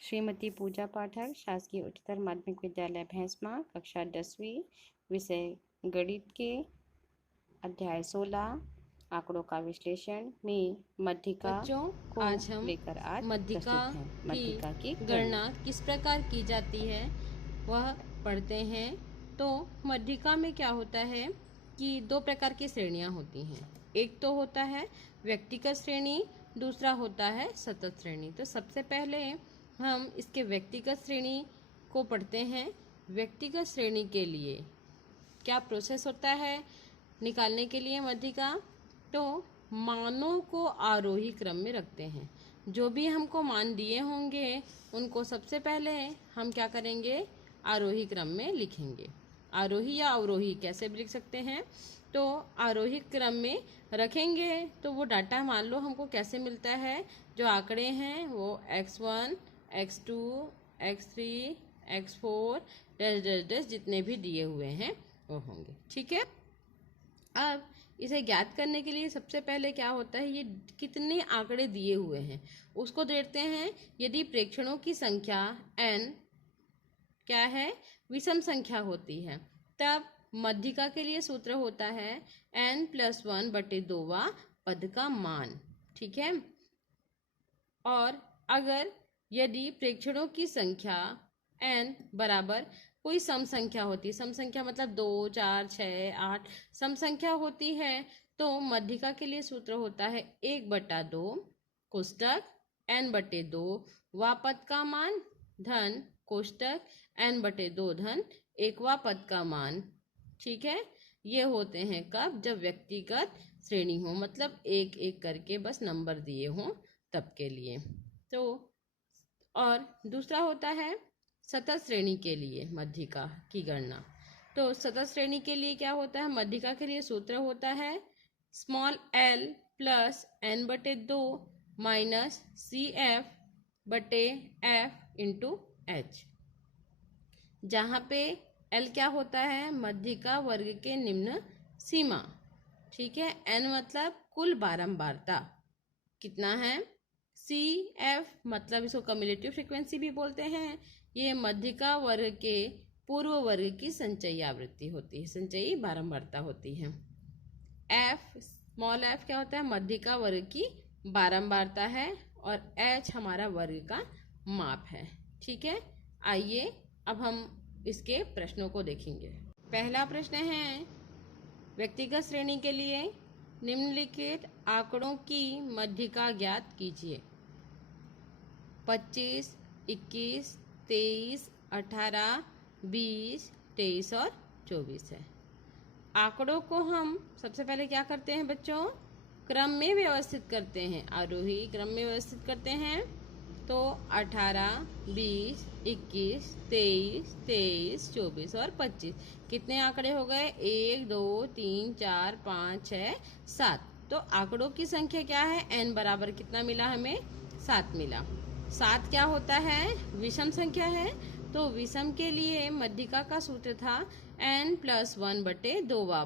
श्रीमती पूजा पाठक, शासकीय उच्चतर माध्यमिक विद्यालय भैंसमा, कक्षा 10वीं, विषय गणित के अध्याय 16 आंकड़ों का विश्लेषण में मध्यिका बच्चों, को आज हम लेकर आज मध्यिका प्रस्तुत हैं। मध्यिका की गणना किस प्रकार की जाती है वह पढ़ते हैं। तो मध्यिका में क्या होता है कि दो प्रकार की श्रेणियां होती हैं। एक तो होता है व्यक्तिगत श्रेणी, दूसरा होता है सतत श्रेणी। तो सबसे पहले हम इसके व्यक्तिगत श्रेणी को पढ़ते हैं। व्यक्तिगत श्रेणी के लिए क्या प्रोसेस होता है निकालने के लिए मध्यिका? तो मानों को आरोही क्रम में रखते हैं। जो भी हमको मान दिए होंगे उनको सबसे पहले हम क्या करेंगे, आरोही क्रम में लिखेंगे। आरोही या अवरोही कैसे भी लिख सकते हैं। तो आरोही क्रम में रखेंगे तो वो डाटा मान लो हमको कैसे मिलता है, जो आंकड़े हैं वो x1, x2, x3, x4 dash dash dash जितने भी दिए हुए हैं वो होंगे। ठीक है। अब इसे ज्ञात करने के लिए सबसे पहले क्या होता है, ये कितने आंकड़े दिए हुए हैं उसको देखते हैं। यदि प्रेक्षणों की संख्या n क्या है, विषम संख्या होती है, तब मध्यिका के लिए सूत्र होता है n+1/2वां पद का मान। ठीक है। और अगर यदि प्रेक्षणों की संख्या n बराबर कोई सम संख्या होती है, सम संख्या मतलब 2, 4, 6, 8 सम संख्या होती है, तो मध्यिका के लिए सूत्र होता है 1/2 कोष्टक n/2 वा पद का मान धन कोष्टक n/2 धन 1वां पद का मान। ठीक है। ये होते हैं कब, जब व्यक्तिगत श्रेणी हो, मतलब एक एक करके बस नंबर दिए हों तब के लिए। तो और दूसरा होता है सतत श्रेणी के लिए मध्यिका की गणना। तो सतत श्रेणी के लिए क्या होता है, मध्यिका के लिए सूत्र होता है l plus n/2 minus CF/F into H, जहाँ पे L क्या होता है, मध्यिका वर्ग के निम्न सीमा। ठीक है। n मतलब कुल बारंबारता कितना है, CF मतलब इसको कम्युलेटिव फ्रीक्वेंसी भी बोलते हैं। ये मध्यिका वर्ग के पूर्व वर्ग की संचयी आवृत्ति होती है, संचयी बारंबारता होती है। स्मॉल f क्या होता है, मध्यिका वर्ग की बारंबारता है, और H हमारा वर्ग का माप है। ठीक है। आइए अब हम इसके प्रश्नों को देखेंगे। पहला प्रश्न है, व्यक्तिगत श्रेणी के लिए निम्नलिखित आंकड़ों की मध्यिका ज्ञात कीजिए। 25, 21, 23, 18, 20, 23 और 24 है। आंकड़ों को हम सबसे पहले क्या करते हैं बच्चों, क्रम में व्यवस्थित करते हैं, आरोही क्रम में व्यवस्थित करते हैं। तो 18, 20, 21, 23, 23, 24 और 25 कितने आंकड़े हो गए, 1, 2, 3, 4, 5, 6, 7। तो आंकड़ों की संख्या क्या है, n बराबर कितना मिला हमें, 7 मिला। 7 क्या होता है, विषम संख्या है। तो विषम के लिए मध्यिका का सूत्र था n+1/2वां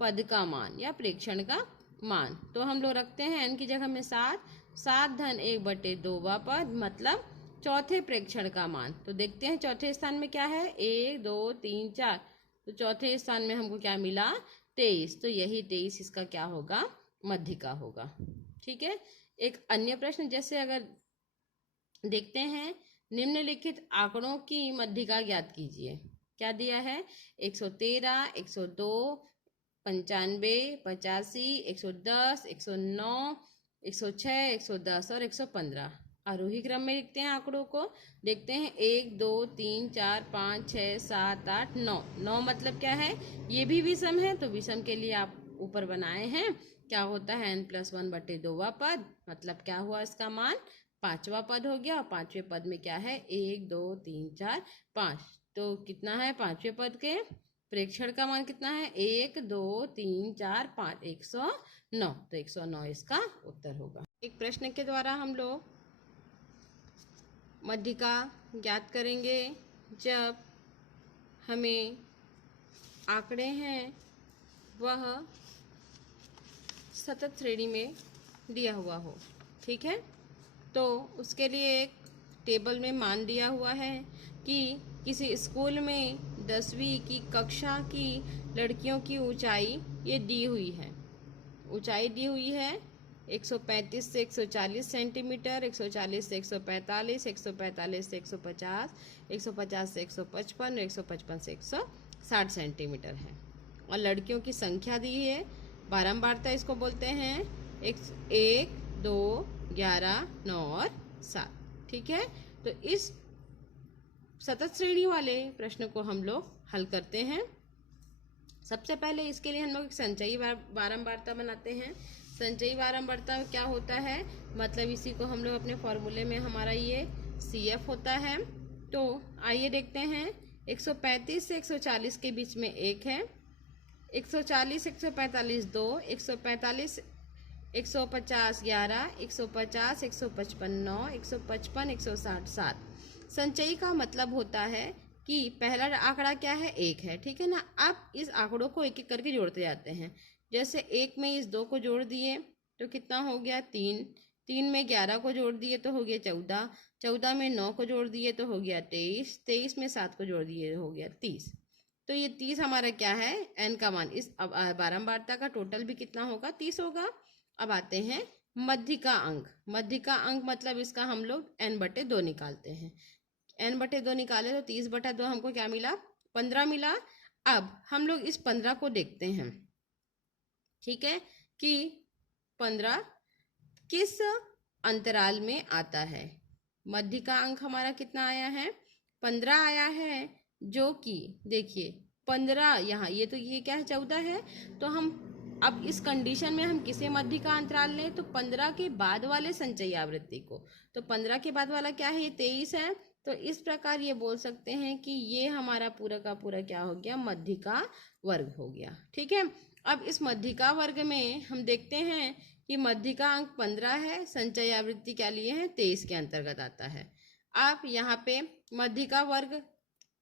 पद का मान या प्रेक्षण का मान। तो हम लोग रखते हैं n की जगह में 7 धन 1/2वां पद मतलब चौथे प्रेक्षण का मान। तो देखते हैं चौथे स्थान में क्या है, 1, 2, 3, 4। तो चौथे स्थान में हमको क्या मिला, 23। तो यही 23 इसका क्या होगा, मध्यिका होगा। ठीक है। एक अन्य प्रश्न जैसे अगर देखते हैं, निम्नलिखित आंकड़ों की मध्यिका ज्ञात कीजिए। क्या दिया है, 113, 102, 95, 85, 110, 109, 106, 110 और 115। आरोही क्रम में लिखते हैं आंकड़ों को। देखते हैं 1, 2, 3, 4, 5, 6, 7, 8, 9। 9 मतलब क्या है, ये भी विषम है, तो विषम के लिए आप ऊपर बनाए हैं। क्या होता है, n+1/2वां पद, मतलब क्या हुआ, इसका मान 5वां पद हो गया। और 5वें पद में क्या है, 1, 2, 3, 4, 5। तो कितना है, 5वें पद के प्रेक्षण का मान कितना है, 1, 2, 3, 4, 5, 109। तो 109 इसका उत्तर होगा। एक प्रश्न के द्वारा हम लोग मध्यिका ज्ञात करेंगे जब हमें आंकड़े हैं वह सतत श्रेणी में दिया हुआ हो। ठीक है। तो उसके लिए एक टेबल में मान दिया हुआ है कि किसी स्कूल में 10वीं की कक्षा की लड़कियों की ऊंचाई ये दी हुई है। ऊंचाई दी हुई है 135 से 140 सेंटीमीटर, 140 से 145, 145 से 150, 150 से 155, 155 से 160 सेंटीमीटर है। और लड़कियों की संख्या दी है, बारंबारता इसको बोलते हैं 1, 2, 11, 9 और 7। ठीक है, तो इस सतत श्रेणी वाले प्रश्न को हम लोग हल करते हैं। सबसे पहले इसके लिए हम लोग एक संचयी बारंबारता बनाते हैं। संचयी बारंबारता क्या होता है, मतलब इसी को हम लोग अपने फॉर्मूले में हमारा ये CF होता है। तो आइए देखते हैं, 135 से 140 के बीच में 1 है, 140 145 2, 145 150 11, 150 155 9, 155 160 7। संचयी का मतलब होता है कि पहला आंकड़ा क्या है, 1 है। ठीक है ना। अब इस आंकड़ों को एक एक करके जोड़ते जाते हैं। जैसे 1 में इस 2 को जोड़ दिए तो कितना हो गया, 3। 3 में 11 को जोड़ दिए तो हो गया 14। 14 में 9 को जोड़ दिए तो हो गया 23। 23 में 7 को जोड़ दिए हो गया 30। तो ये 30 हमारा क्या है, n का मान। इस अब बारंबारता का टोटल भी कितना होगा, 30 होगा। अब आते हैं मध्यिका अंक। मध्यिका अंक मतलब इसका हम लोग n/2 निकालते हैं। n/2 निकाले तो 30/2 हमको क्या मिला, 15 मिला। अब हम लोग इस 15 को देखते हैं, ठीक है, कि 15 किस अंतराल में आता है। मध्यिका अंक हमारा कितना आया है, 15 आया है, जो कि देखिए 15 यहाँ, ये तो ये क्या है, 14 है। तो हम अब इस कंडीशन में हम किसे मध्यिका अंतराल लें, तो 15 के बाद वाले संचयी आवृत्ति को। तो 15 के बाद वाला क्या है, ये 23 है। तो इस प्रकार ये बोल सकते हैं कि ये हमारा पूरा का पूरा क्या हो गया, मध्यिका वर्ग हो गया। ठीक है। अब इस मध्यिका वर्ग में हम देखते हैं कि मध्यिका अंक 15 है, संचयी आवृत्ति क्या लिए हैं, 23 के अंतर्गत आता है। अब यहाँ पे मध्यिका वर्ग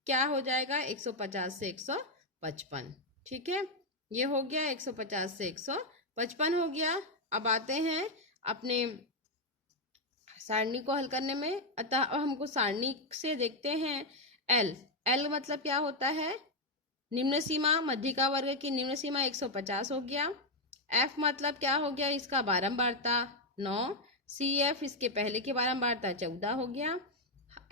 क्या हो जाएगा, 150 से 155। ठीक है, ये हो गया 150 से 155 हो गया। अब आते हैं अपने सारणी को हल करने में। अतः अब हमको सारणी से देखते हैं एल मतलब क्या होता है, निम्न सीमा, मध्यिका वर्ग की निम्न सीमा 150 हो गया। एफ मतलब क्या हो गया, इसका बारंबारता 9। CF इसके पहले की बारंबारता 14 हो गया।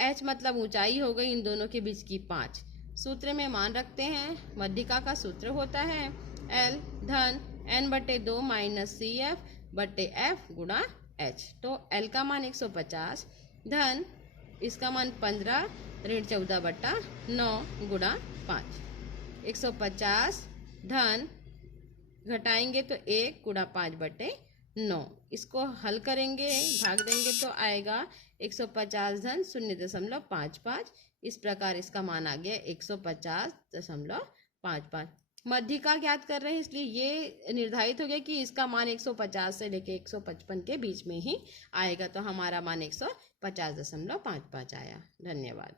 H मतलब ऊंचाई हो गई इन दोनों के बीच की 5। सूत्र में मान रखते हैं, मध्यिका का सूत्र होता है L धन n/2 माइनस CF/F गुणा H। तो L का मान 150 धन इसका मान 15 ऋण 14/9 गुणा 5। 150 धन घटाएंगे तो 1 गुणा 5/9। इसको हल करेंगे, भाग देंगे तो आएगा 150 धन 0.55। इस प्रकार इसका मान आ गया 150.55। मध्यिका ज्ञात कर रहे हैं, इसलिए ये निर्धारित हो गया कि इसका मान 150 से लेके 155 के बीच में ही आएगा। तो हमारा मान 150.55 आया। धन्यवाद।